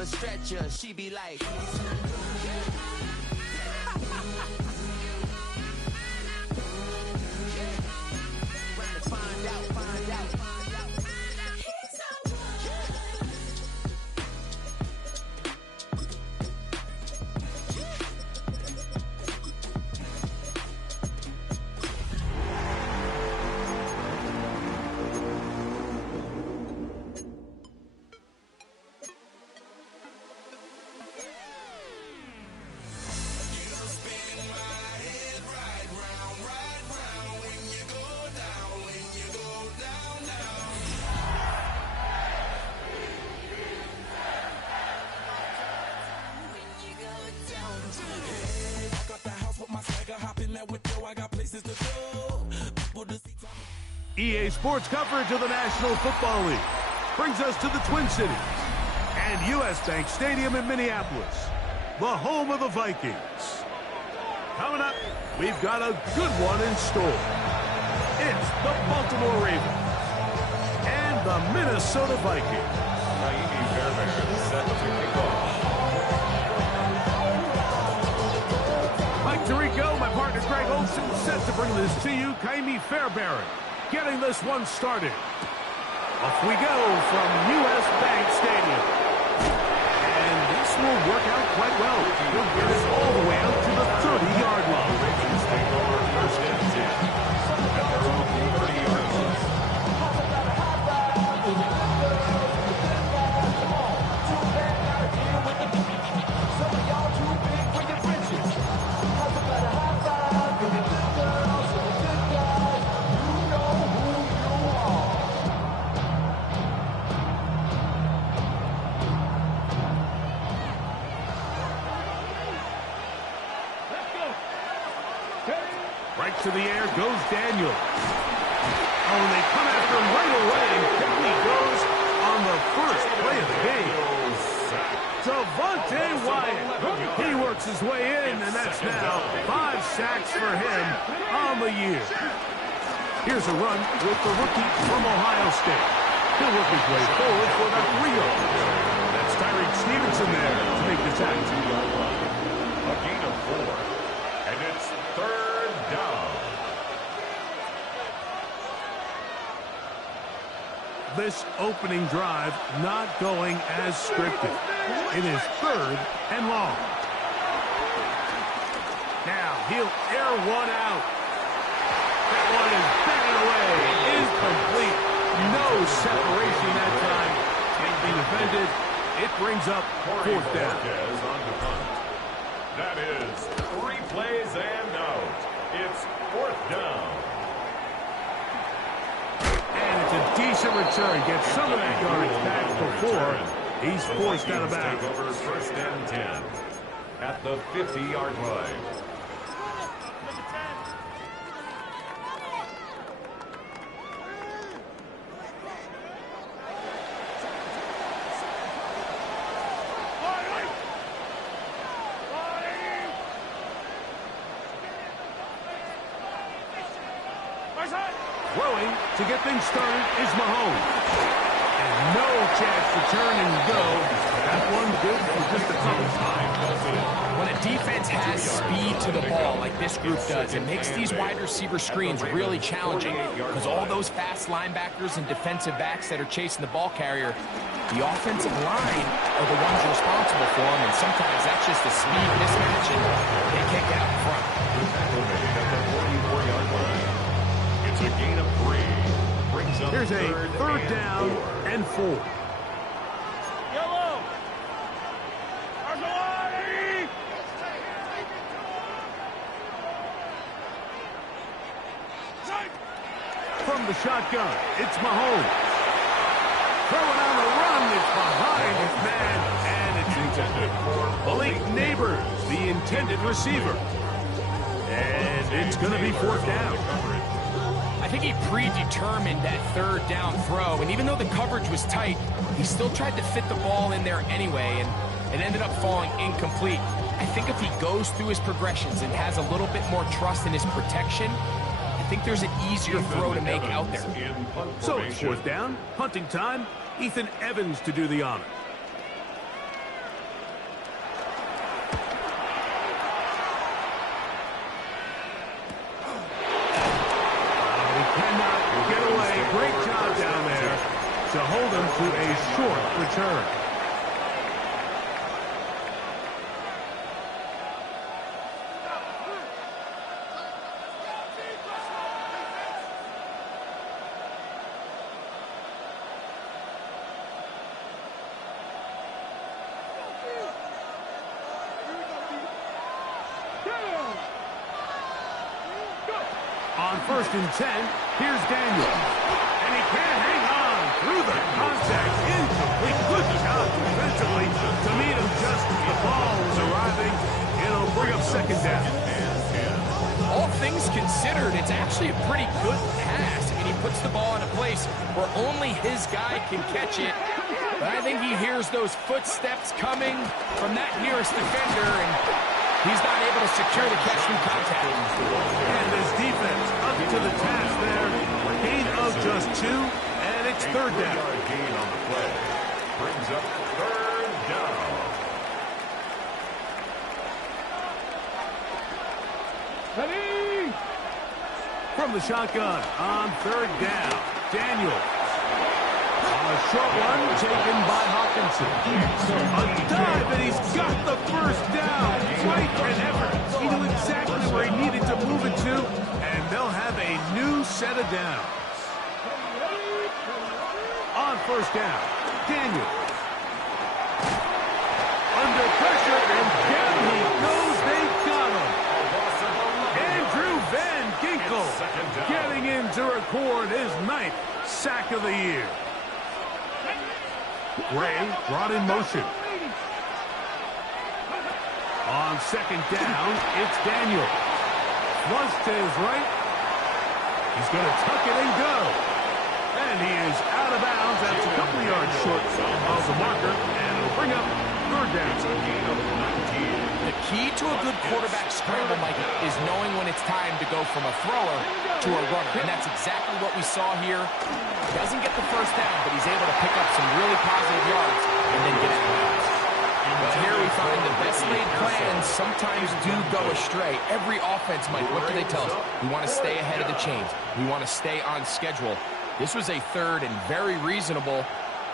never stretch her. She be like, find out. EA Sports coverage of the National Football League brings us to the Twin Cities and U.S. Bank Stadium in Minneapolis, the home of the Vikings. Coming up, we've got a good one in store. It's the Baltimore Ravens and the Minnesota Vikings. Mike Tirico, my partner Greg Olson, set to bring this to you. Kaimi Fairbairn getting this one started. Off we go from U.S. Bank Stadium. And this will work out quite well. He'll get it all the way out to the 30-yard line. Ravens take over first and 10 at their own 30-yard line. Right to the air goes Daniel. Oh, and they come after him right away. Down he goes on the first play of the game. Devontae Wyatt. He works his way in, and that's now 5 sacks for him on the year. Here's a run with the rookie from Ohio State. He'll work his way forward for about 3 yards. That's Tyreek Stevenson there to make the tackle. A gain of 4, and it's third down. This opening drive not going as scripted. It is 3rd and long. Now he'll air one out. That one is batted away. Incomplete. No separation that time. Can't be defended. It brings up 4th down. That is 3 plays and out. It's 4th down. And it's a decent return. Get some of that yardage back before he's forced out of bounds. Take over first and 10 at the 50-yard line. Throwing to get things started is Mahomes. And no chance to turn and go. That one good for just a couple times. When a defense has speed to the ball like this group does, it makes these wide receiver screens really challenging because all those fast linebackers and defensive backs that are chasing the ball carrier, the offensive line are the ones responsible for them, and sometimes that's just a speed mismatch, and they can't get out in front. It's a gain of 3. Brings up Here's a 3rd down and 4. Yellow. From the shotgun, it's Mahomes. Throwing on the run, it's behind his man, and it's intended for Malik Neighbors, the intended receiver. And it's going to be 4th down. I think he predetermined that 3rd down throw, and even though the coverage was tight, he still tried to fit the ball in there anyway, and it ended up falling incomplete. I think if he goes through his progressions and has a little bit more trust in his protection, I think there's an easier throw to make out there. So it's 4th down, punting time. Ethan Evans to do the honor. return. On 1st and 10, here's Daniel. And he can't hang on through the contact. Incomplete. Good job defensively to meet him just as the ball was arriving. It'll bring up 2nd down. All things considered, it's actually a pretty good pass. I mean, he puts the ball in a place where only his guy can catch it. But I think he hears those footsteps coming from that nearest defender, and he's not able to secure the catch through contact. And this defense up to the task there. Gain of just 2, and it's 3rd down. Gain on the play. Brings up 3rd down. From the shotgun on 3rd down, Daniel. A short one taken by Hawkinson. A dive, and he's got the 1st down. Quite an effort. He knew exactly where he needed to move it to, and they'll have a new set of downs. On 1st down, Daniel. Under pressure, and down he goes. They got him. Andrew Van Ginkel getting in to record his 9th sack of the year. Ray brought in motion. On 2nd down, it's Daniel. Flush to his right. He's going to tuck it and go. And he is out of bounds. That's a couple yards short of the marker. And it'll bring up 3rd down. The key to a good quarterback scramble, Mike, is knowing when it's time to go from a thrower to a runner. And that's exactly what we saw here. He doesn't get the 1st down, but he's able to pick up some really positive yards and then get out of bounds. But here we find the best laid plans sometimes do go astray. Every offense, Mike, what do they tell us? We want to stay ahead of the chains. We want to stay on schedule. This was a 3rd and very reasonable.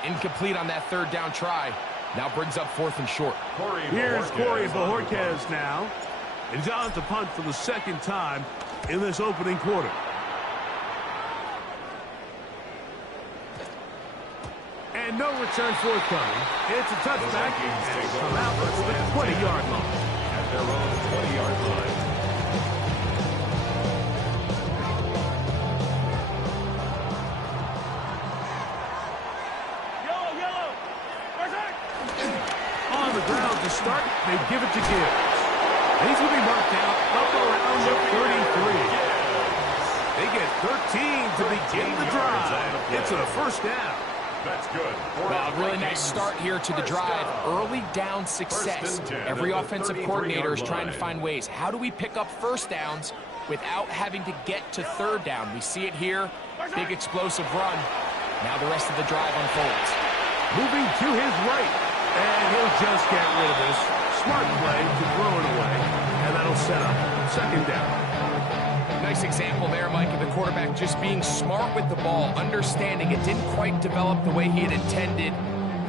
Incomplete on that 3rd down try. Now brings up 4th and short. Here's Corey Bojorquez now. And he's on to punt for the 2nd time in this opening quarter. And no return forthcoming. It's a touchback. And it's come out at the 20-yard line. At their own 20-yard line. On the ground to start, they give it to Gibbs. And he's going to be marked out up around the 33. They get 13 to begin the drive. It's a 1st down. That's good. Well, a really nice start here to the drive. Early down success. Every offensive coordinator is trying to find ways. How do we pick up 1st downs without having to get to 3rd down? We see it here. Big explosive run. Now the rest of the drive unfolds. Moving to his right. And he'll just get rid of this. Smart play to throw it away. And that'll set up 2nd down. Nice example there, Mike, of the quarterback just being smart with the ball, understanding it didn't quite develop the way he had intended.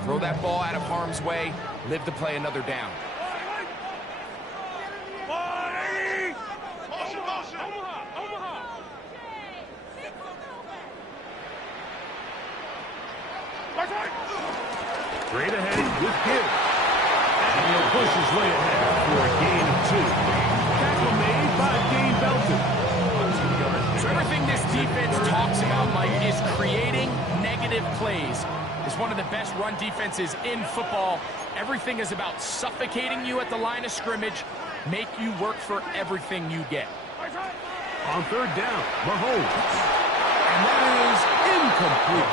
Throw that ball out of harm's way, live to play another down. Straight ahead with Gibbs. And he'll push his way ahead for a gain of 2. Tackle made by Dane Belton. So everything this defense talks about, Mike, is creating negative plays. It's one of the best run defenses in football. Everything is about suffocating you at the line of scrimmage, make you work for everything you get. On 3rd down, Mahomes. And that is incomplete.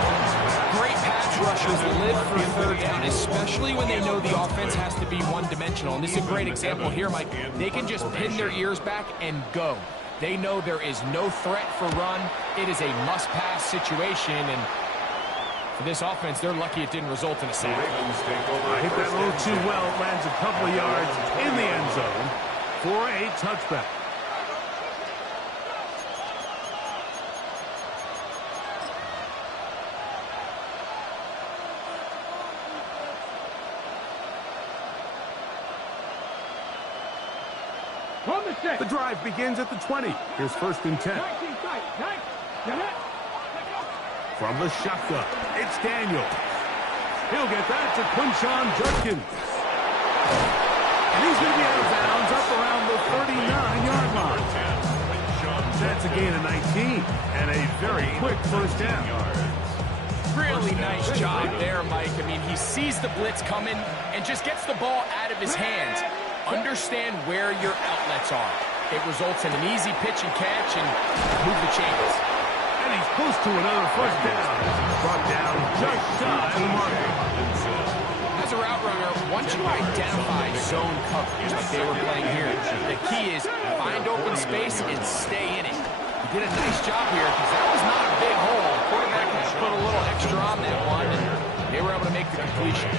Great pass rushers live for 3rd down, especially when they know the offense has to be one-dimensional. And this is a great example here, Mike. They can just pin their ears back and go. They know there is no threat for run. It is a must-pass situation, and for this offense, they're lucky it didn't result in a sack. Hit that a little too well. Lands a couple of yards in the end zone for a touchback. The drive begins at the 20. Here's 1st and 10. From the shotgun, it's Daniel. He'll get that to Quinshon Judkins. And he's going to be out of bounds up around the 39-yard line. That's a gain of 19 and a very quick 1st down. Really nice job there, Mike. I mean, he sees the blitz coming and just gets the ball out of his hands. Understand where your outlets are. It results in an easy pitch and catch and move the chains. And he's close to another 1st down. Brought down just shy of the marker. As a route runner, once you identify zone coverage like they were playing here, the key is find open space and stay in it. He did a nice job here because that was not a big hole. Quarterback put a little extra on that one, and they were able to make the completion.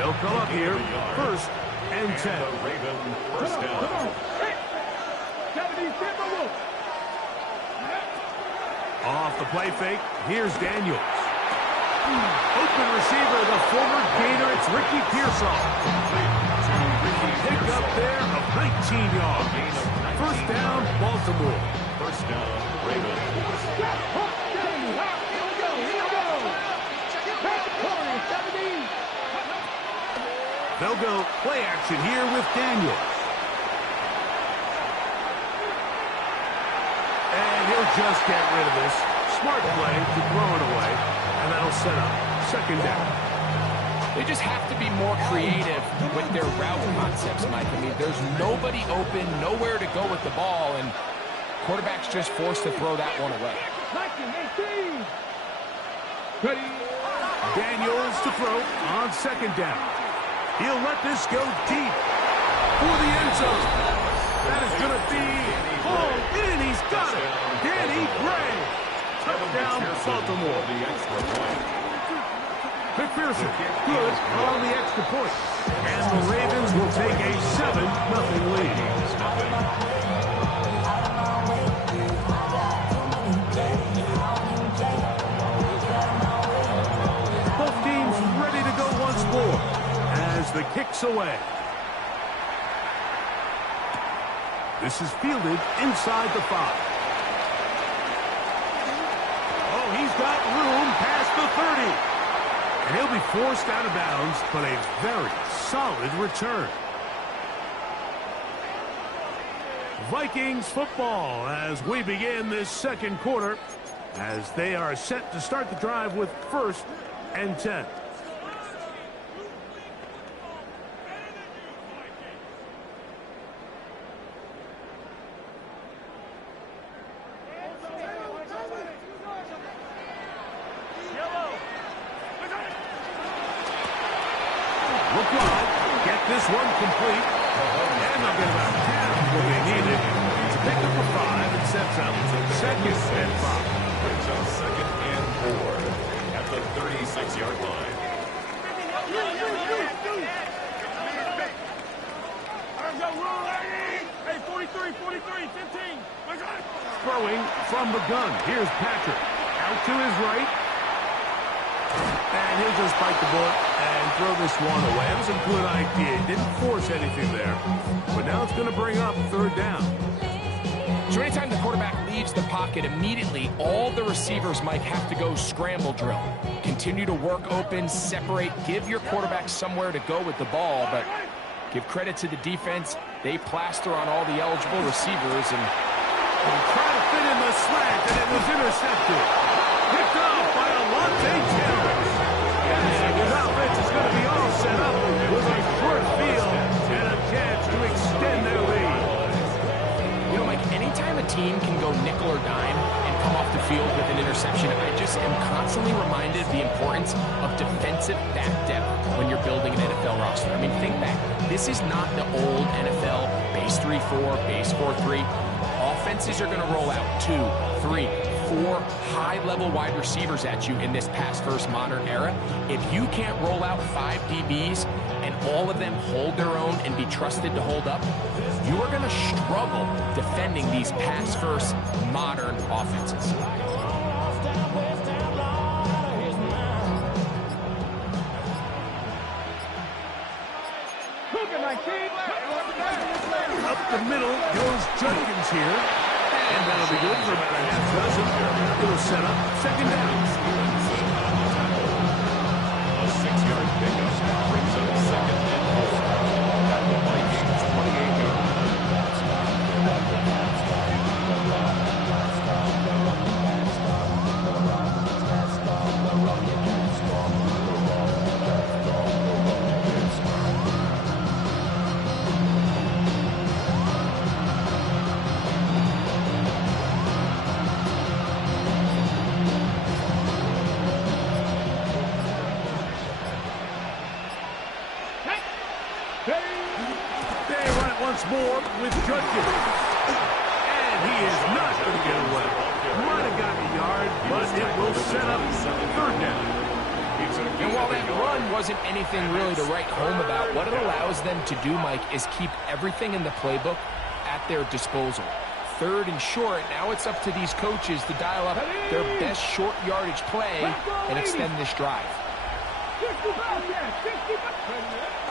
They'll come up here, 1st and 10. First down. Off the play fake, here's Daniels. Open receiver, the former Gator, it's Ricky Pearsall. Pick up there of 19 yards. 1st down, Baltimore. 1st down, Ravens. They'll go play action here with Daniels. And he'll just get rid of this. Smart play to throw it away. And that'll set up 2nd down. They just have to be more creative with their route concepts, Mike. I mean, there's nobody open, nowhere to go with the ball, and quarterback's just forced to throw that one away. Daniels to throw on 2nd down. He'll let this go deep for the end zone. That is going to be pulled in. He's got it. Danny Gray. Touchdown, Baltimore. McPherson, good on the extra point. And the Ravens will take a 7-0 lead. Both teams ready to go once more as the kick's away. This is fielded inside the 5. Oh, he's got room past the 30. And he'll be forced out of bounds, but a very solid return. Vikings football as we begin this 2nd quarter, as they are set to start the drive with 1st and 10. Look wide, get this one complete, and they'll get about half what they needed to pick up a 5 and sets up 2nd and 5. Brings up 2nd and 4 at the 36-yard line. Hey, 43, 15. Throwing from the gun. Here's Patrick. Out to his right. And he'll just bite the bullet and throw this one away. It was a good idea. Didn't force anything there. But now it's going to bring up 3rd down. So anytime the quarterback leaves the pocket, immediately all the receivers might have to go scramble drill. Continue to work open, separate, give your quarterback somewhere to go with the ball, but give credit to the defense. They plaster on all the eligible receivers and try to fit in the slant, and it was intercepted. Picked off by Alontae Taylor. And his offense is going to be all set up with a short field and a chance to extend their lead. You know, Mike, anytime a team can go nickel or dime and come off the field with an interception, I just am constantly reminded of the importance of defensive back depth when you're building an NFL roster. I mean, think back. This is not the old NFL base 3-4, base 4-3. Offenses are going to roll out 2, 3, 4 high-level wide receivers at you in this pass-first modern era. If you can't roll out 5 DBs and all of them hold their own and be trusted to hold up, you are going to struggle defending these pass-first modern offenses. Up the middle goes Judkins here. And that'll be good for about a half dozen. It'll set up second down. A 6-yard pickup brings up second and goal. At the Vikings 28-yard line. They run it once more with Judkins. And he is not going to get away. Might have gotten a yard, but it will set up third down. And while that run wasn't anything really to write home about, what it allows them to do, Mike, is keep everything in the playbook at their disposal. Third and short, now it's up to these coaches to dial up their best short yardage play and extend this drive.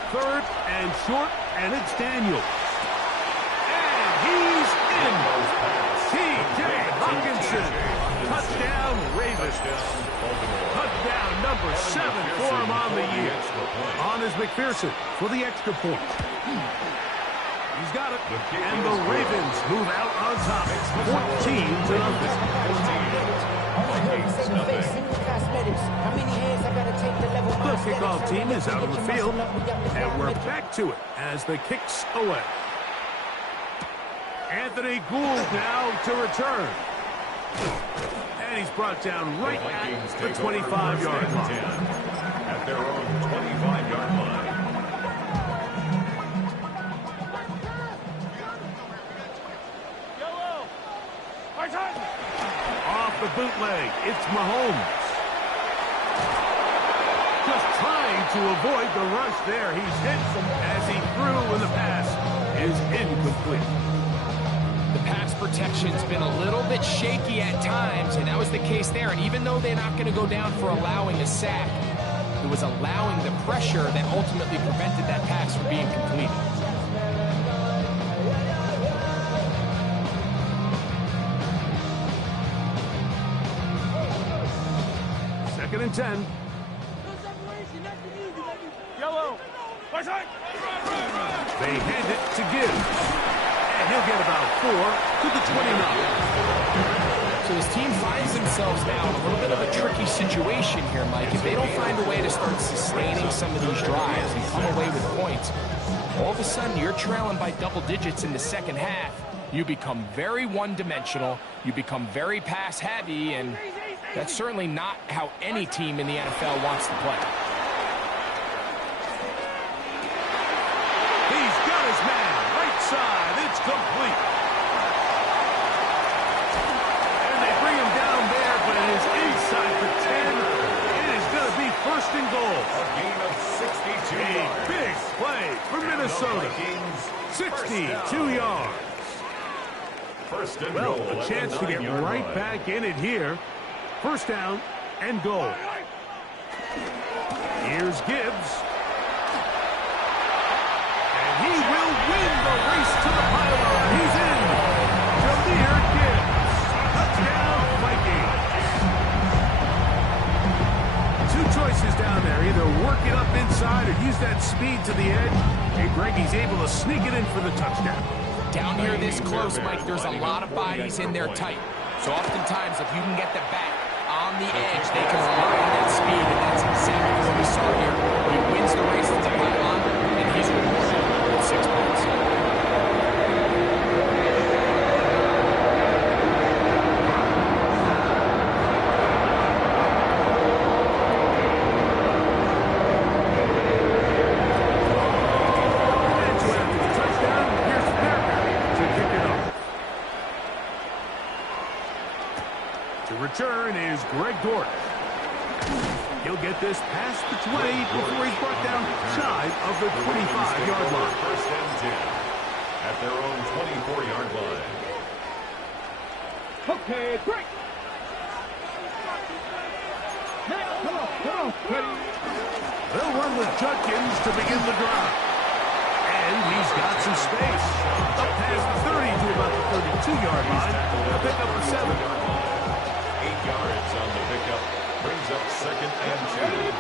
Third and short, and it's Daniels. And he's in. T.J. Hawkinson. Touchdown, Ravens. Touchdown number 7 for him on the year. On is McPherson for the extra point. He's got it. And the Ravens move out on top. 14-0. The kickoff team is out on the field, and we're back to it as the kicks away. Anthony Gould now to return. And he's brought down right at the 25-yard line. At their own 25-yard line. Off the bootleg, it's Mahomes. Just trying to avoid the rush there. He's hit as he threw, and the pass is incomplete. The pass protection's been a little bit shaky at times, and that was the case there. And even though they're not going to go down for allowing a sack, it was allowing the pressure that ultimately prevented that pass from being completed. Second and 10. They hand it to Gibbs. And he'll get about 4 to the 29. So his team finds themselves now in a little bit of a tricky situation here, Mike. If they don't find a way to start sustaining some of these drives and come away with points, all of a sudden you're trailing by double digits in the second half. You become very one-dimensional. You become very pass-heavy, and that's certainly not how any team in the NFL wants to play. He's got his man. Right side. It's complete. And they bring him down there, but it is inside the 10. It is going to be first and goal. A gain of 62 yards. A big play for Minnesota. 62 yards. First and Well, goal. a chance to get right back in it here. First down and goal. Here's Gibbs. And he will win the race to the pylon. He's in. Jahmyr Gibbs. Touchdown, Vikings. Two choices down there. Either work it up inside or use that speed to the edge. Hey, Greg, he's able to sneak it in for the touchdown. Down here this close, Mike, there's a lot of bodies in there tight. So oftentimes, if you can get the back on the edge, they can rely on that speed, and that's exactly what we saw here. He wins the race to the pylon, and he's rewarded with 6 points. Return is Greg Dortch. He'll get this past the 20 before he's brought down shy of the 25-yard line. First and 10 at their own 24-yard line. Okay, break. Come on. They'll run with Judkins to begin the drive. And he's got some space. Up past the 30 to about the 32-yard line. A pickup for 7. 8 yards on the pickup. Brings up 2nd and 2.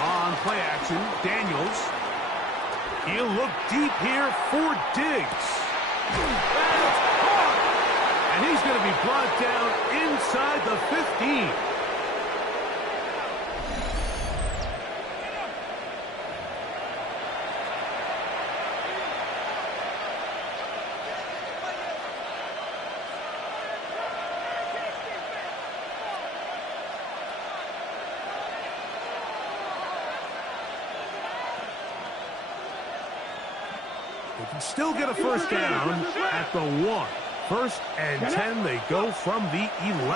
On play action, Daniels. He'll look deep here for Diggs. That's caught! And he's going to be brought down inside the 15. They can still get a first down at the 1. 1st and 10, they go from the 11.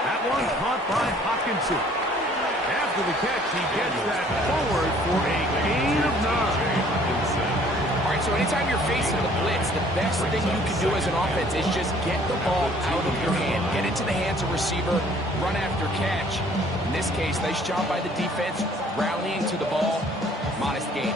That one caught by Hawkinson. After the catch, he gets that forward for a gain of 9. All right, so anytime you're facing the blitz, the best thing you can do as an offense is just get the ball out of your hand. Get into the hands of receiver, run after catch. In this case, nice job by the defense, rallying to the ball. Modest gain.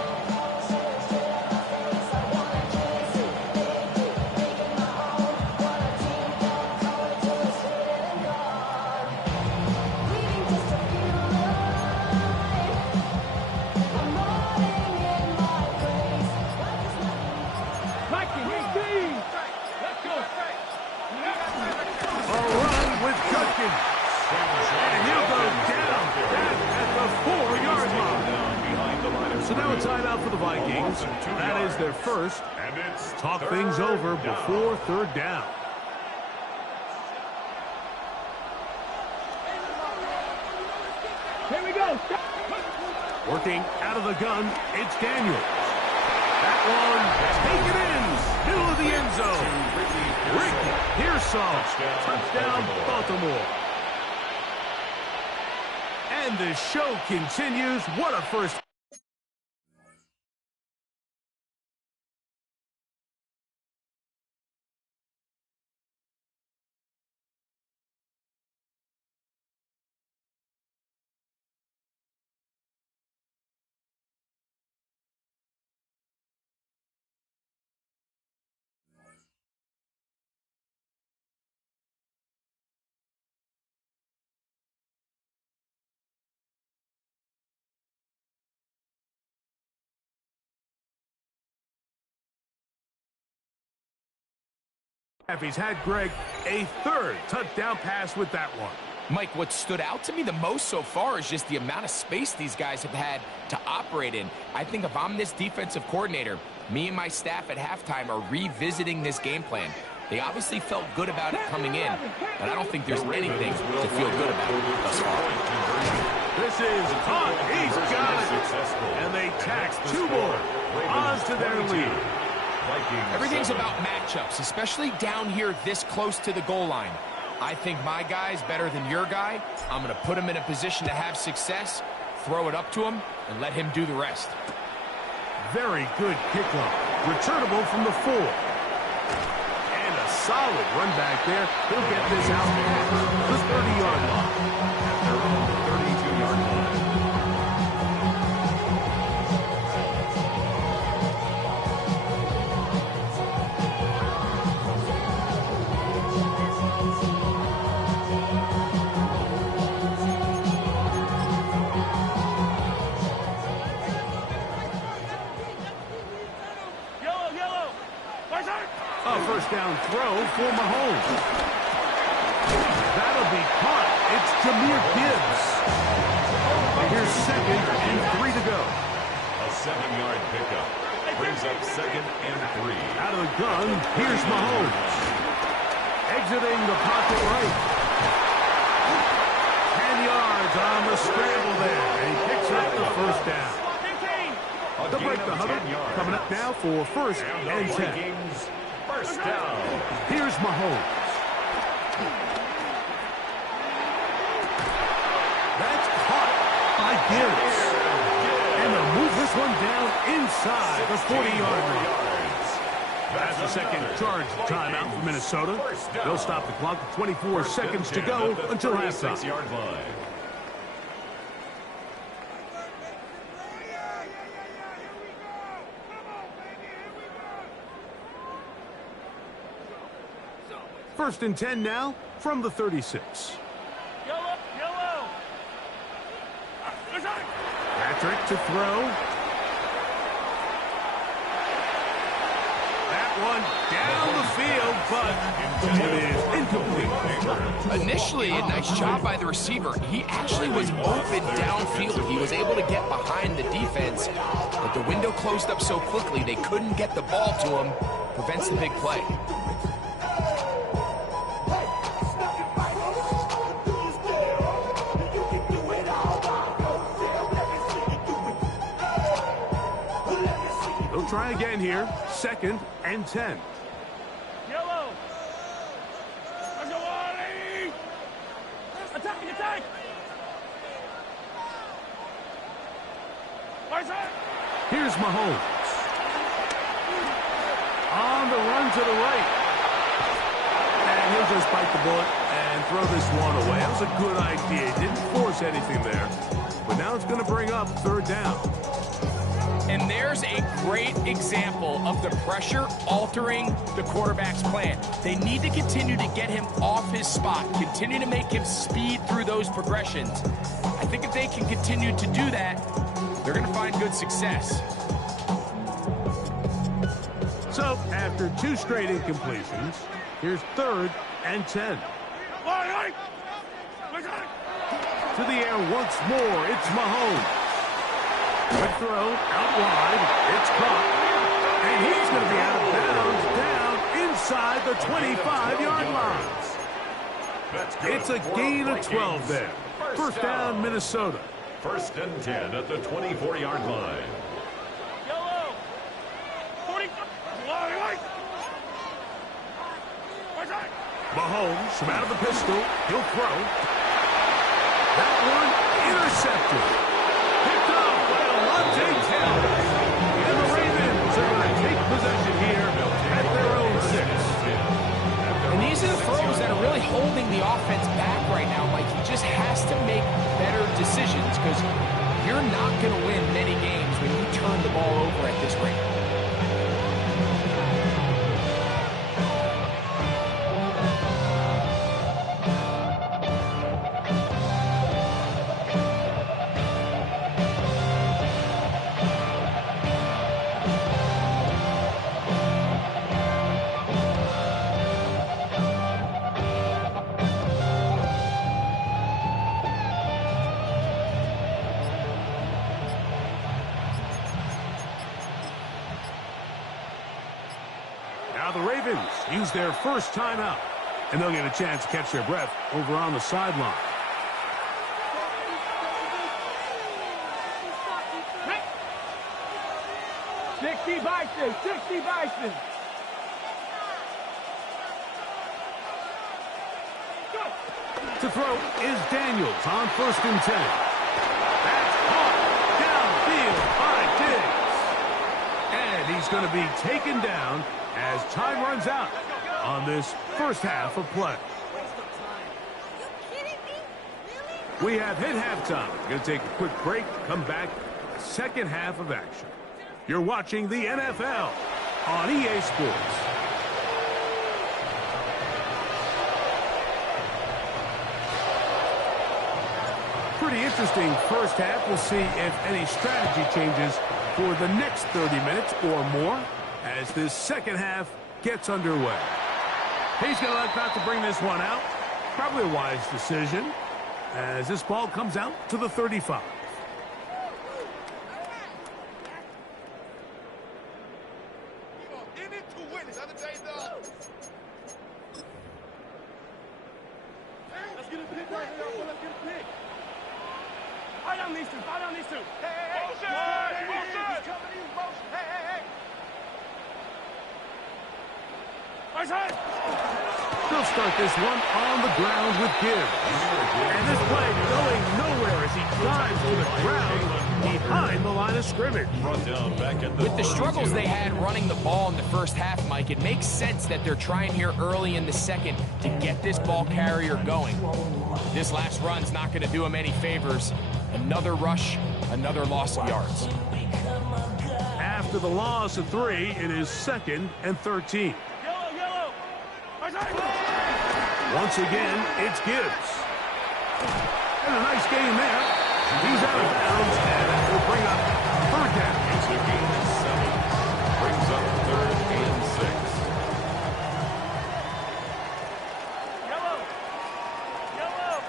So now a timeout for the Vikings. That is their first. And it's talk things over before 3rd down. Here we go. Working out of the gun, it's Daniels. That one taken in, middle of the end zone. Ricky Pearsall, touchdown Baltimore. And the show continues. What a first. He's had Greg a 3rd touchdown pass with that one. Mike, what stood out to me the most so far is just the amount of space these guys have had to operate in. I think if I'm this defensive coordinator, me and my staff at halftime are revisiting this game plan. They obviously felt good about it coming in, but I don't think there's anything to feel good about thus far. This is caught. He's got it. And they tack 2 more onto their lead. Everything's about matchups, especially down here this close to the goal line. I think my guy's better than your guy. I'm going to put him in a position to have success, throw it up to him, and let him do the rest. Very good kickoff. Returnable from the 4. And a solid run back there. He'll get this out past the 30-yard line. At their own 32-yard line. First down throw for Mahomes. That'll be caught. It's Jahmyr Gibbs. Here's 2nd and 3 to go. A 7-yard pickup. Brings up 2nd and 3. Out of the gun, here's Mahomes. Exiting the pocket right. 10 yards on the scramble there. And he picks up the first down. They'll break the huddle. Coming up now for 1st and 10. First down. Here's Mahomes. That's caught by Gibbs. And they'll move this one down inside the 40-yard line. That's the second charge timeout for Minnesota. They'll stop the clock with 24 seconds to go until halftime. First and 10 now from the 36. Yellow. Patrick to throw. That one down the field, but it is incomplete. Initially, a nice job by the receiver. He actually was open downfield. He was able to get behind the defense, but the window closed up so quickly they couldn't get the ball to him. Prevents the big play. They'll try again here. Second and 10. Yellow. Attack. Here's Mahomes. On the run to the right. And he'll just bite the bullet and throw this one away. That was a good idea. He didn't force anything there. But now it's going to bring up third down. And there's a great example of the pressure altering the quarterback's plan. They need to continue to get him off his spot, continue to make him speed through those progressions. I think if they can continue to do that, they're going to find good success. So, after two straight incompletions, here's third and 10. To the air once more, it's Mahomes. Quick throw, out wide, it's caught. And he's going to be out of bounds, down inside the 25-yard line. It's a gain of 12 there. First down, Minnesota. First and 10 at the 24-yard line. Yellow. 40. Mahomes from out of the pistol. He'll throw. That one intercepted. Picked off by Alontae Taylor. And the Ravens are going to take possession here at their own 6. And these are the throws that are really holding the offense back right now, Mike. He just has to make better decisions because you're not going to win many games when you turn the ball over at this rate. Now the Ravens use their first timeout, and they'll get a chance to catch their breath over on the sideline. Sixty Bison. To throw is Daniels on first and 10. That's caught downfield by Diggs. And he's going to be taken down as time runs out on this first half of play. We have hit halftime. We're going to take a quick break, come back, second half of action. You're watching the NFL on EA Sports. Pretty interesting first half. We'll see if any strategy changes for the next 30 minutes or more as this second half gets underway. He's going to look out to bring this one out. Probably a wise decision as this ball comes out to the 35. Fight on these two. Hey. They'll start this one on the ground with Gibbs. And this play going nowhere as he dives to the ground behind the line of scrimmage. With the struggles they had running the ball in the first half, Mike, it makes sense that they're trying here early in the second to get this ball carrier going. This last run's not going to do him any favors. Another rush, another loss of yards. After the loss of 3, it is second and 13. Yellow. Once again, it's Gibbs. And a nice game there. He's out of bounds, and that will bring up third down. It's a gain of 7. Brings up 3rd and 6. Yellow. Yellow.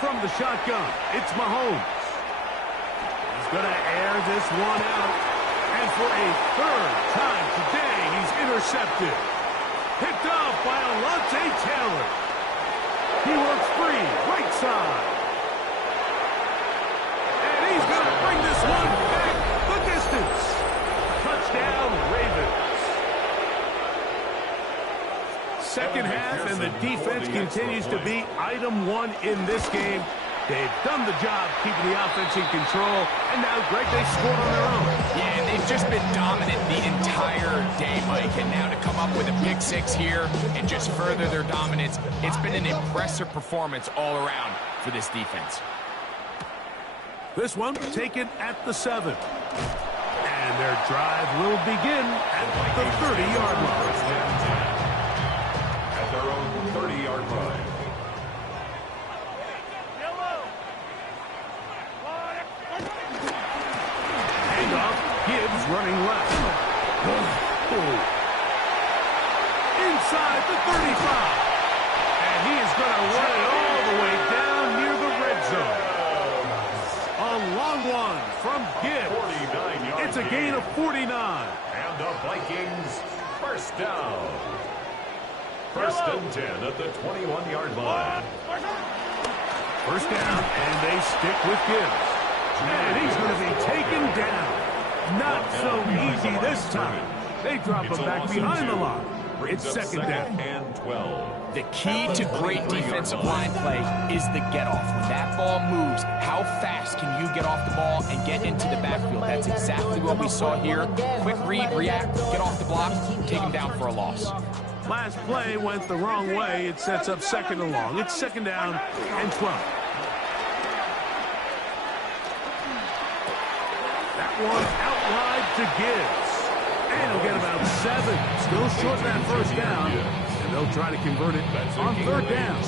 From the shotgun, it's Mahomes. He's going to air this one out. And for a third time today, he's intercepted. Picked off by Alontae Taylor. He works free, right side. And he's going to bring this one back the distance. Touchdown, Ravens. Second half, and the defense continues to be item 1 in this game. They've done the job keeping the offense in control, and now, Greg, they scored on their own. Yeah, they've just been dominant the entire day, Mike, and now to come up with a pick 6 here and just further their dominance, it's been an impressive performance all around for this defense. This one taken at the 7. And their drive will begin at the 30-yard line. At their own 30-yard line. Gibbs running left. Inside the 35. And he is going to run it all the way down near the red zone. A long one from Gibbs. 49-yard It's a gain of 49. And the Vikings first down. First and 10 at the 21-yard line. First down, and they stick with Gibbs. And he's going to be taken down. Not so easy this time. They drop him back behind the line. It's second down. And 12. The key to great defensive line play is the get-off. When that ball moves, how fast can you get off the ball and get into the backfield? That's exactly what we saw here. Quick read, react, get off the block, take him down for a loss. Last play went the wrong way. It sets up second and long. It's second down and 12. One out wide to Gibbs. And he'll get about 7. Still short of that first down. And they'll try to convert it on third down.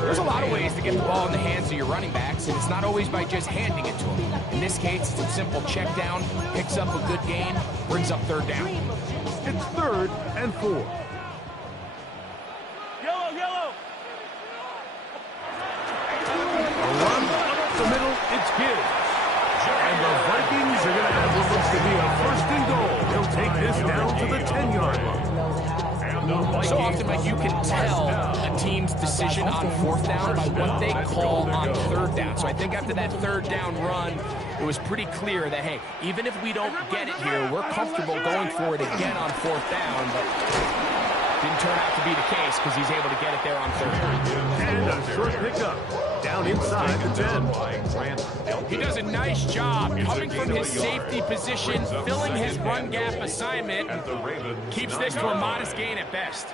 There's a lot of ways to get the ball in the hands of your running backs, and it's not always by just handing it to them. In this case, it's a simple check down, picks up a good gain, brings up third down. It's 3rd and 4. Yellow, yellow. A run up the middle. It's Gibbs. And the Vikings are going to have what looks to be a first and goal. They'll take this down to the 10-yard line. So often, Mike, you can tell a team's decision on fourth down by what they call on third down. So I think after that third down run, it was pretty clear that, hey, even if we don't get it here, we're comfortable going for it again on fourth down. But didn't turn out to be the case because he's able to get it there on third. And a short pickup down inside the 10. He does a nice job coming from his safety position, filling his run gap assignment, keeps this to a modest gain at best.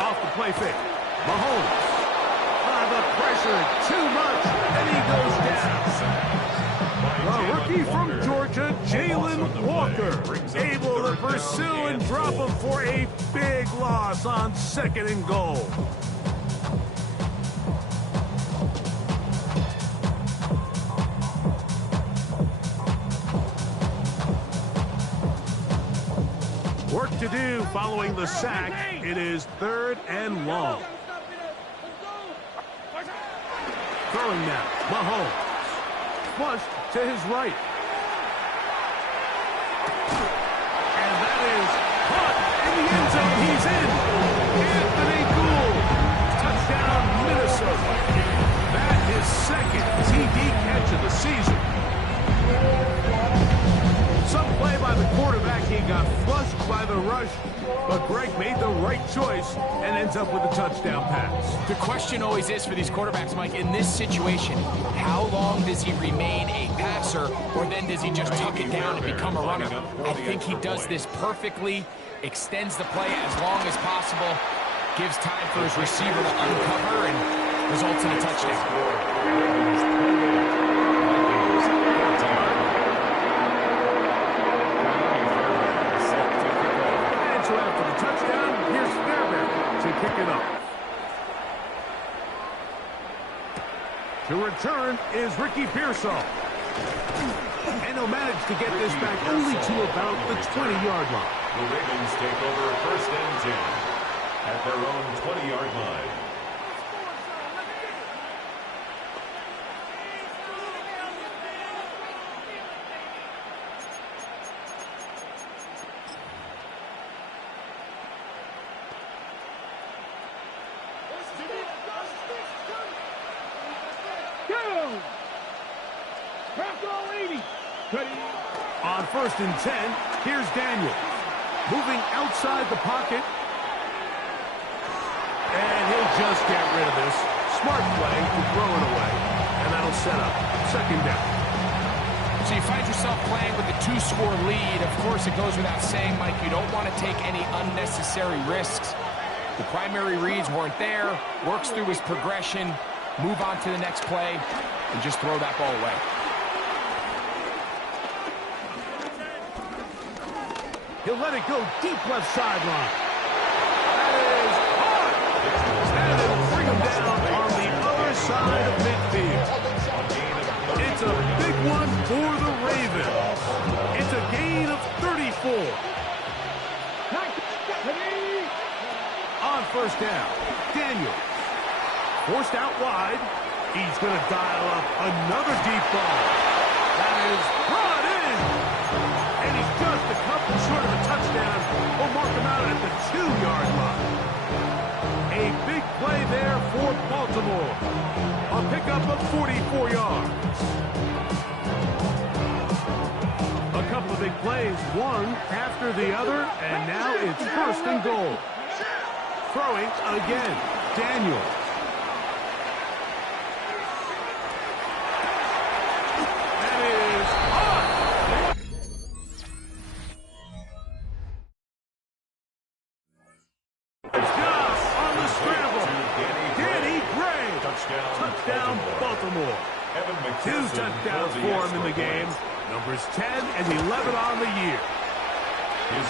Off the play fake. Mahomes. The pressure, too much, and he goes down. The rookie from Georgia, Jalen Walker, able to pursue and drop him for a big loss on second and goal. Work to do following the sack. It is 3rd and long. Throwing now, Mahomes. Flushed to his right. And that is caught in the end zone. He's in. Anthony Gould. Touchdown, Minnesota. That is second TD catch of the season. Some play by the quarterback. He got flushed by the rush, but Greg made the right choice and ends up with a touchdown pass. The question always is for these quarterbacks, Mike, in this situation, how long does he remain a passer, or then does he just tuck it down and become a runner? I think he does this perfectly, extends the play as long as possible, gives time for his receiver to uncover, and results in a touchdown. To return is Ricky Pearsall. And he'll manage to get this back only to about the 20-yard line. The Ravens take over 1st and 10 at their own 20-yard line. On 1st and 10, here's Daniel. Moving outside the pocket. And he'll just get rid of this. Smart play to throw it away. And that'll set up 2nd down. So you find yourself playing with a 2-score lead. Of course, it goes without saying, Mike, you don't want to take any unnecessary risks. The primary reads weren't there. Works through his progression. Move on to the next play. And just throw that ball away. He'll let it go deep left sideline. That is hard. And it'll bring him down on the other side of midfield. It's a big one for the Ravens. It's a gain of 34. On 1st down, Daniel. Forced out wide. He's going to dial up another deep ball. That is brought in. And he's just a couple short of a touchdown. We'll mark him out at the 2-yard line. A big play there for Baltimore. A pickup of 44 yards. A couple of big plays, one after the other, and now it's 1st and goal. Throwing again, Daniel. Touchdown, Baltimore. 2 touchdowns for him in the game. Numbers 10 and 11 on the year.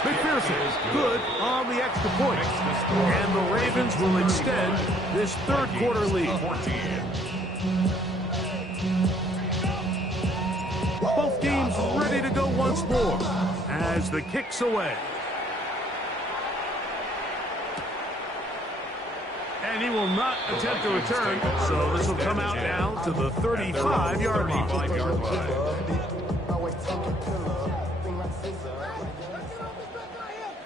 McPherson good on the extra point. And the Ravens will extend this 3rd quarter lead. Both teams ready to go once more as the kick's away. And he will not attempt to return, so this will come out now to the 35-yard line.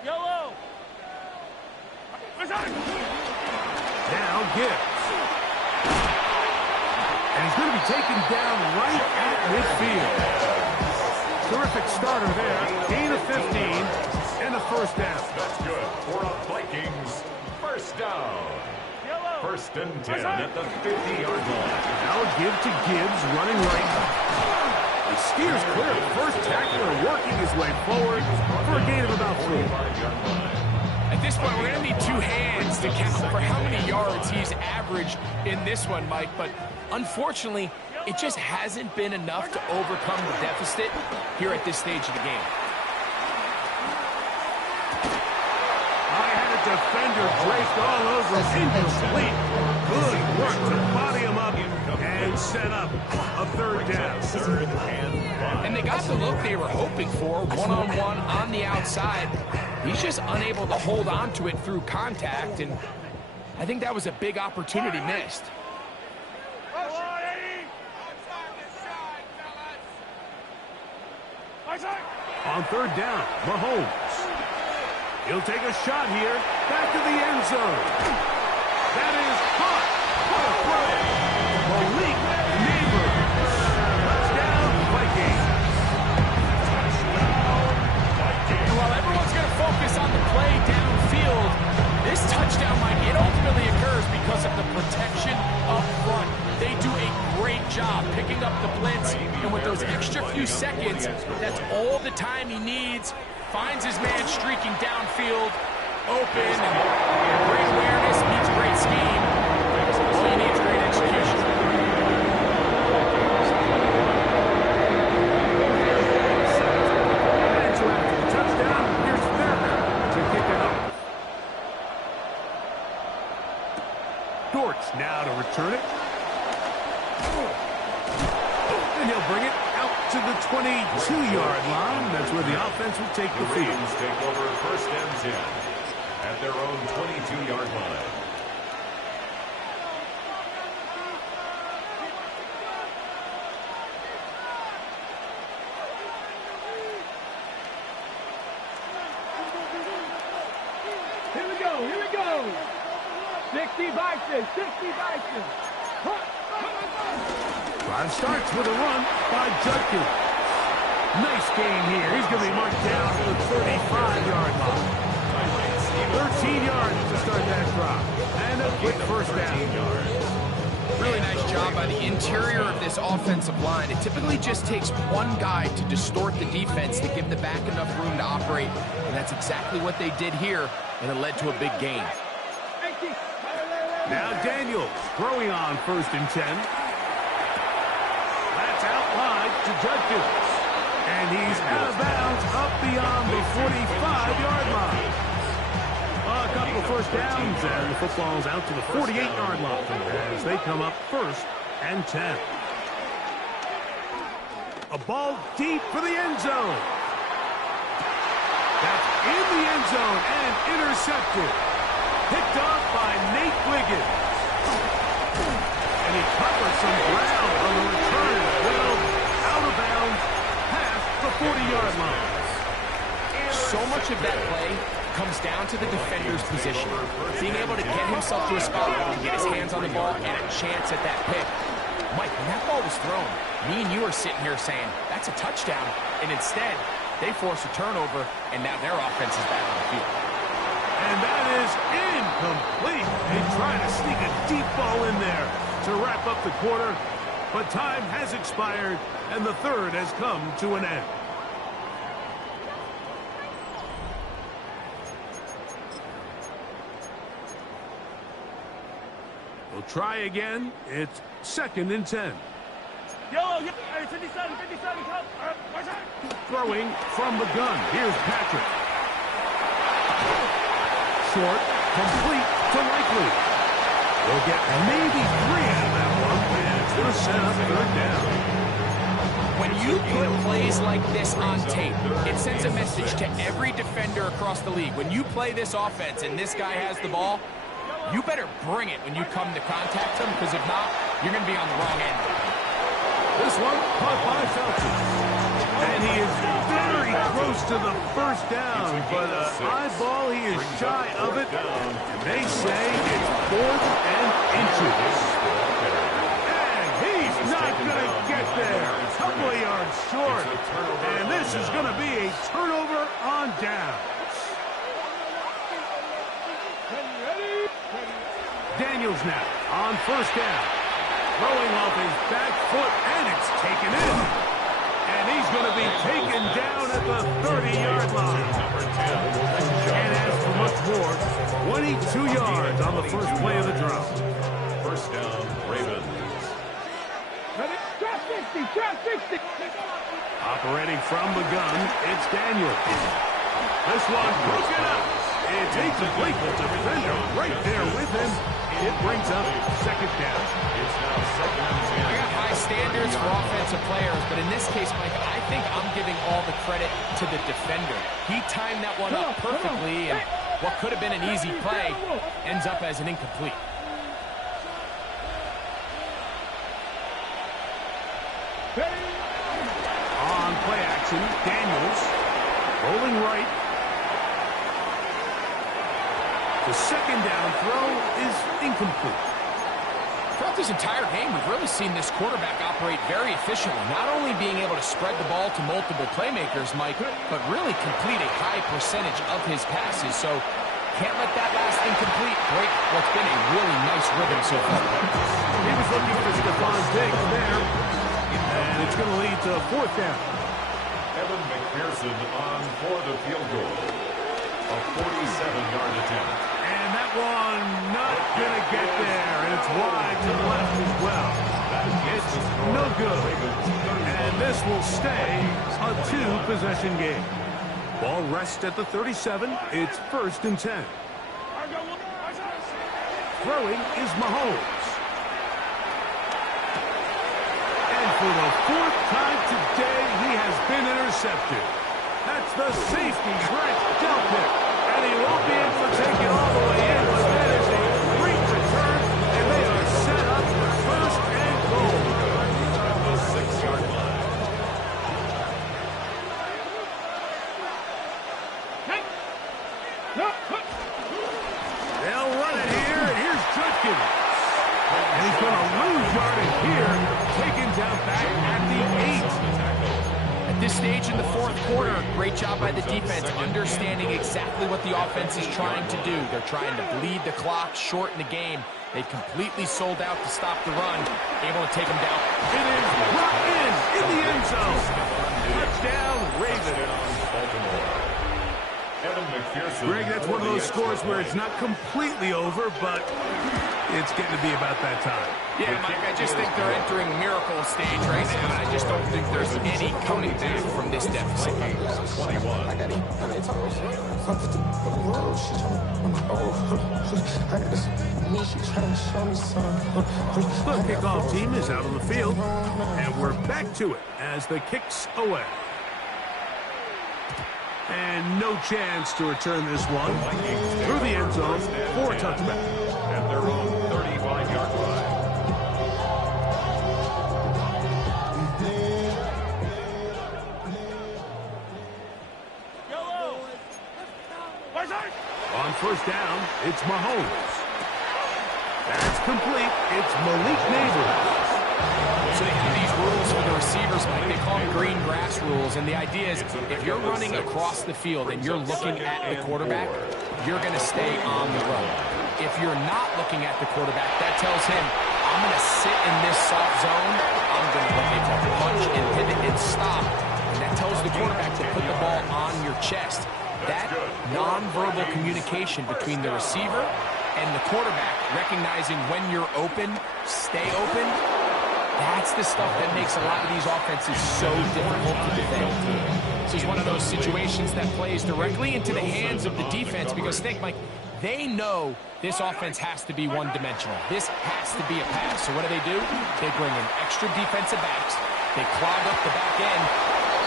Yellow. Now Gibbs. And he's going to be taken down right at midfield. Terrific starter there. Gain of 15 and a 1st down. That's good for a Vikings 1st down. 1st and 10 at the 50-yard line. Now a give to Gibbs, running right. He steers clear. 1st tackler working his way forward for a gain of about 4. At this point, we're going to need 2 hands to count for how many yards he's averaged in this one, Mike. But unfortunately, it just hasn't been enough to overcome the deficit here at this stage of the game. Defender draped all over him. Incomplete. Good work to body him up and set up a 3rd down. And they got the look they were hoping for, one-on-one on the outside. He's just unable to hold on to it through contact, and I think that was a big opportunity missed. On 3rd down, Mahomes. He'll take a shot here. Back to the end zone. That is caught. What a throw. Malik Neighbors. Touchdown, Vikings. And while everyone's going to focus on the play downfield, this touchdown, Mike, it ultimately occurs because of the protection up front. They do a great job picking up the blitz, and with those extra few seconds, that's all the time he needs. Finds his man streaking downfield, open, and great awareness meets great scheme. All you need is great execution. And so after the touchdown, here's Fairbairn to kick it off. Dortch now to return it. And he'll bring it out to the 22-yard line. That's where the offense will take the field. Ravens take over first and 10 at their own 22-yard line. Here we go. 60 Bison, 60 Bison. Drive starts with a run by Judkins. Nice game here. He's going to be marked down to the 35-yard line. 13 yards to start that drop. And a quick first down. Really nice job by the interior of this offensive line. It typically just takes one guy to distort the defense to give the back enough room to operate. And that's exactly what they did here, and it led to a big gain. Now Daniels throwing on first and 10. That's out wide to Judkins. And he's out of bounds up beyond the 45-yard line. A couple of first downs, and the football's out to the 48-yard line as they come up first and 10. A ball deep for the end zone. That's in the end zone and intercepted. Picked off by Nate Wiggins. And he covers some ground on the return. Well, out of bounds, past the 40-yard line. So much of that play comes down to the defender's position. Being able to get himself to a spot where he can get his hands on the ball and a chance at that pick. Mike, when that ball was thrown, me and you are sitting here saying, that's a touchdown. And instead, they force a turnover, and now their offense is back on the field. And that is incomplete. They try to sneak a deep ball in there to wrap up the quarter, but time has expired, and the third has come to an end. We'll try again. It's second and 10. Yellow, hey, 57, come. Throwing from the gun. Here's Patrick. Short, complete to Likely. We'll get maybe 3 out of that one, and it's going to set up third down. When you put plays like this on tape, it sends a message to every defender across the league. When you play this offense and this guy has the ball, you better bring it when you come to contact him, because if not, you're going to be on the wrong end. This one caught by Felton. And he is very close to the first down, but eyeball, he is shy of it. And they say it's 4th and inches. And he's not going to get there. A couple of yards short. And this is going to be a turnover on downs. Daniels now on first down. Throwing off his back foot, and it's taken in. And he's going to be taken down at the 30-yard line. And as for much more, 22 yards on the first play of the drop. First down, Ravens. Drop 60. Operating from the gun, it's Daniels. This one broken up. It's incomplete. The defender right there with him. It brings up second down. It's now second and 10. I got high standards for offensive players, but in this case, Mike, I think I'm giving all the credit to the defender. He timed that one up perfectly, and what could have been an easy play ends up as an incomplete. On play action, Daniels rolling right. The second down throw is incomplete. Throughout this entire game, we've really seen this quarterback operate very efficiently, not only being able to spread the ball to multiple playmakers, Mike, but really complete a high percentage of his passes. So can't let that last incomplete break what's been a really nice rhythm so far. He was looking for Stephon Diggs there, and it's going to lead to a fourth down. Evan McPherson on for the field goal. A 47-yard attempt. And that one not going to get there. And it's wide to the left as well. It's no good. And this will stay a 2-possession game. Ball rests at the 37. It's first and 10. Throwing is Mahomes. time today he has been intercepted. That's the safety Greg dealt it. And he won't be able to take it all the way in, but that is a great return, and they are set up for first and goal. At the 6-yard line. They'll run it here, and here's Judkins. And he's going to lose yardage here, taken down back at the 8. At this stage in the fourth quarter, great job by the defense, understanding exactly what the offense is trying to do. They're trying to bleed the clock, shorten the game. They completely sold out to stop the run, able to take them down. It is brought in the end zone. Touchdown, Ravens. Greg, that's one of those scores where it's not completely over, but it's getting to be about that time. Yeah, Mike, I just think they're entering miracle stage right now, and I just don't think there's any coming back from this deficit. 21. The kickoff team is out on the field, and we're back to it as the kick's away. And no chance to return this one through the end zone for a touchback. At their own 35-yard line. On first down, it's Mahomes. That's complete. It's Malik Neighbors. So they have these rules for the receivers, Mike. They call them green grass rules, and the idea is if you're running across the field and you're looking at the quarterback, you're going to stay on the run. If you're not looking at the quarterback, that tells him, I'm going to sit in this soft zone. I'm going to what they call punch and pivot and stop. And that tells the quarterback to put the ball on your chest. That nonverbal communication between the receiver and the quarterback, recognizing when you're open, stay open, that's the stuff that makes a lot of these offenses so difficult to defend. This is one of those situations that plays directly into the hands of the defense because think, Mike, they know this offense has to be one-dimensional. This has to be a pass. So what do? They bring in extra defensive backs. They clog up the back end.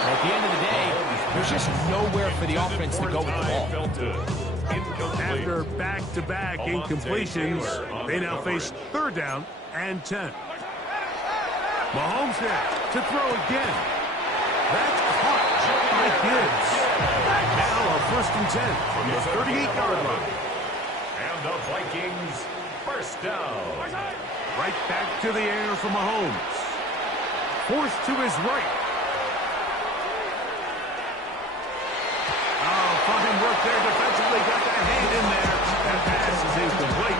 And at the end of the day, there's just nowhere for the offense to go with the ball. After back-to-back incompletions, they now face third down and 10. Mahomes now to throw again. That's caught by Gibbs. Now a first and 10 from the 38-yard line. And the Vikings first down. Right back to the air for Mahomes. Forced to his right. Oh, fine work there defensively. Got that hand in there. That pass is incomplete.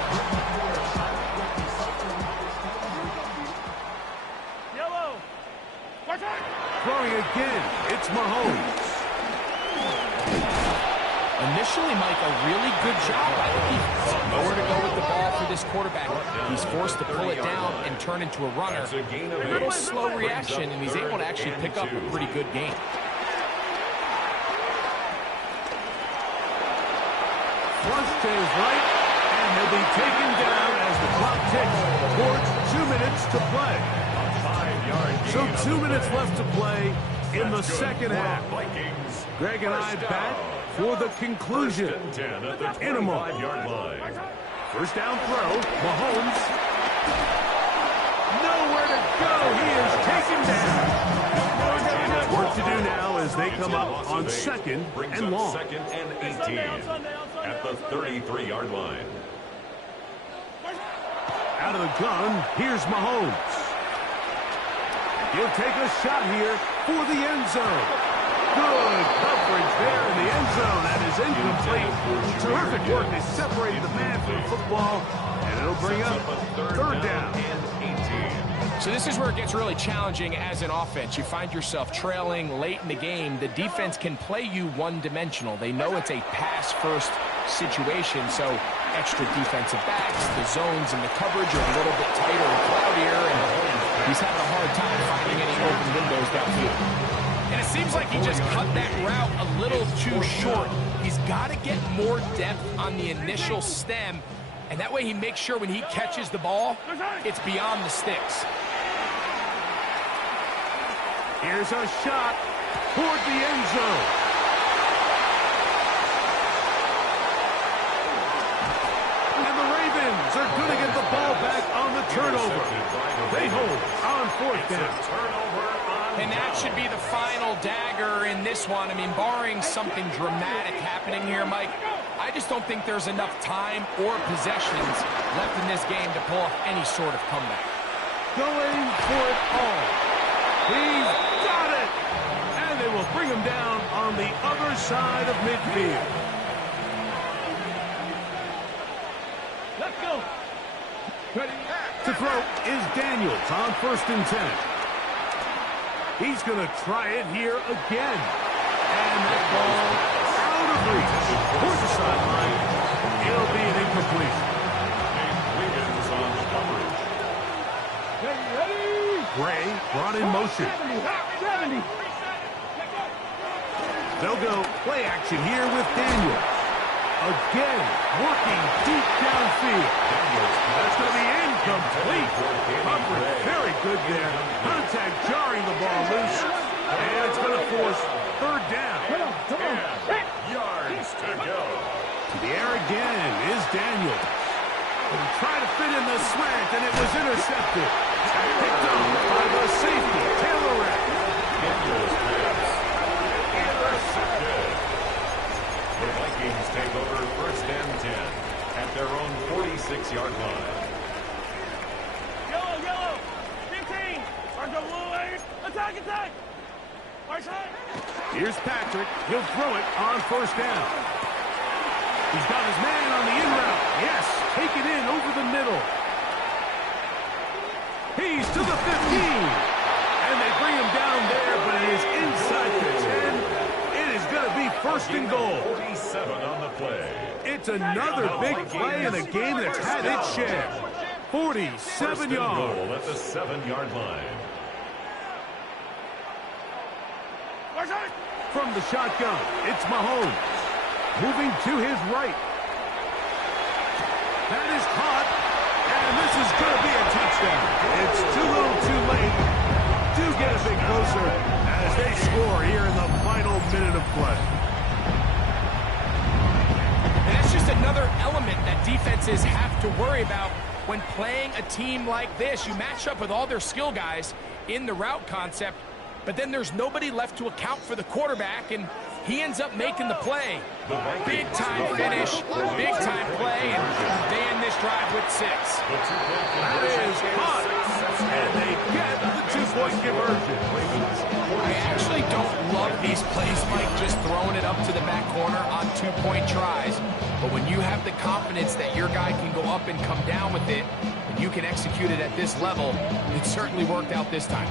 Throwing again, it's Mahomes. Initially, Mike, a really good job by the defense. Nowhere to go with the ball for this quarterback. He's forced to pull it down and turn into a runner. A little slow reaction, and he's able to actually pick up a pretty good game. Flush to his right, and he'll be taken down as the clock ticks towards 2 minutes to play. So 2 minutes left to play in the second half. Greg and I back for the conclusion in a moment. First down throw, Mahomes. Nowhere to go. He is taken down. Work to do now as they come up on second and long. Second and 18 at the 33-yard line. Out of the gun, here's Mahomes. He'll take a shot here for the end zone. Good coverage there in the end zone. That is incomplete. Terrific work. They separated the man from the football, and it'll bring up third down. So this is where it gets really challenging as an offense. You find yourself trailing late in the game. The defense can play you one-dimensional. They know it's a pass-first situation, so extra defensive backs, the zones and the coverage are a little bit tighter and cloudier, and he's having a hard time finding any open windows downfield. And it seems like he just cut that route a little too short. He's got to get more depth on the initial stem, and that way he makes sure when he catches the ball, it's beyond the sticks. Here's a shot toward the end zone. And the Ravens are going to get the ball back on the turnover. They hold on fourth down. And that should be the final dagger in this one. I mean, barring something dramatic happening here, Mike, I just don't think there's enough time or possessions left in this game to pull off any sort of comeback. Going for it all. He's got it! And they will bring him down on the other side of midfield. Let's go. Ready? To throw is Daniels on 1st and 10. He's going to try it here again. And that ball out of reach. Towards the sideline. It'll be an incompletion. Wiggins on the coverage. Ready? Gray brought in motion. 70. They'll go play action here with Daniels. Again, working deep downfield. That's going to be incomplete. Coverage very good there. Contact jarring the ball loose. And it's going to force 3rd down. Come on. Yards to go. To the air again is Daniels. He tried to fit in the slant, and it was intercepted. Picked up by the safety, Taylor Rapp. Daniels pass. Intercepted. The Vikings take over 1st and 10 at their own 46-yard line. Yellow. 15. Argo blue 8. Attack. Right side. Here's Patrick. He'll throw it on 1st down. He's got his man on the in route. Yes, take it in over the middle. He's to the 15. And they bring him down there, but it is inside the 10. It is going to be 1st and goal. 47 on the play. It's another big play in a game that's had its share. 47 First and yards. goal at the 7-yard line. From the shotgun, it's Mahomes. Moving to his right. That is caught. And this is going to be a touchdown. It's too little too late. Do get a bit closer as they score here in the final minute of play. And that's just another element that defenses have to worry about when playing a team like this. You match up with all their skill guys in the route concept, but then there's nobody left to account for the quarterback, and he ends up making the play. Big-time finish, big-time play, and they end this drive with 6. That is caught. And they get the 2-point conversion. I actually don't love these plays, Mike, just throwing it up to the back corner on 2-point tries. But when you have the confidence that your guy can go up and come down with it, and you can execute it at this level, it certainly worked out this time.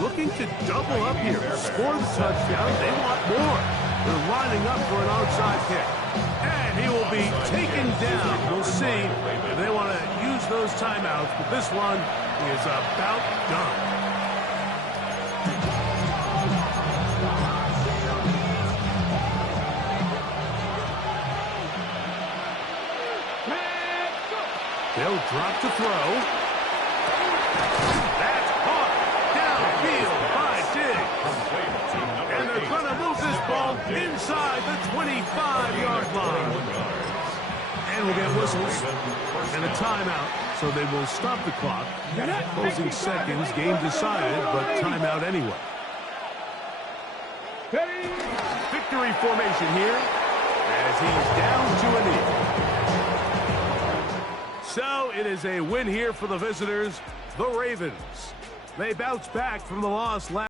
Looking to double up here, score the touchdown. They want more. They're lining up for an onside kick. And he will be taken down. We'll see if they want to use those timeouts, but this one is about done. They'll drop to throw. That's caught downfield by Diggs. And they're going to move this ball inside the 25-yard line. And we'll get whistles and a timeout, so they will stop the clock. Closing seconds, game decided, but timeout anyway. Victory formation here as he's down to a knee. So it is a win here for the visitors, the Ravens. They bounce back from the loss last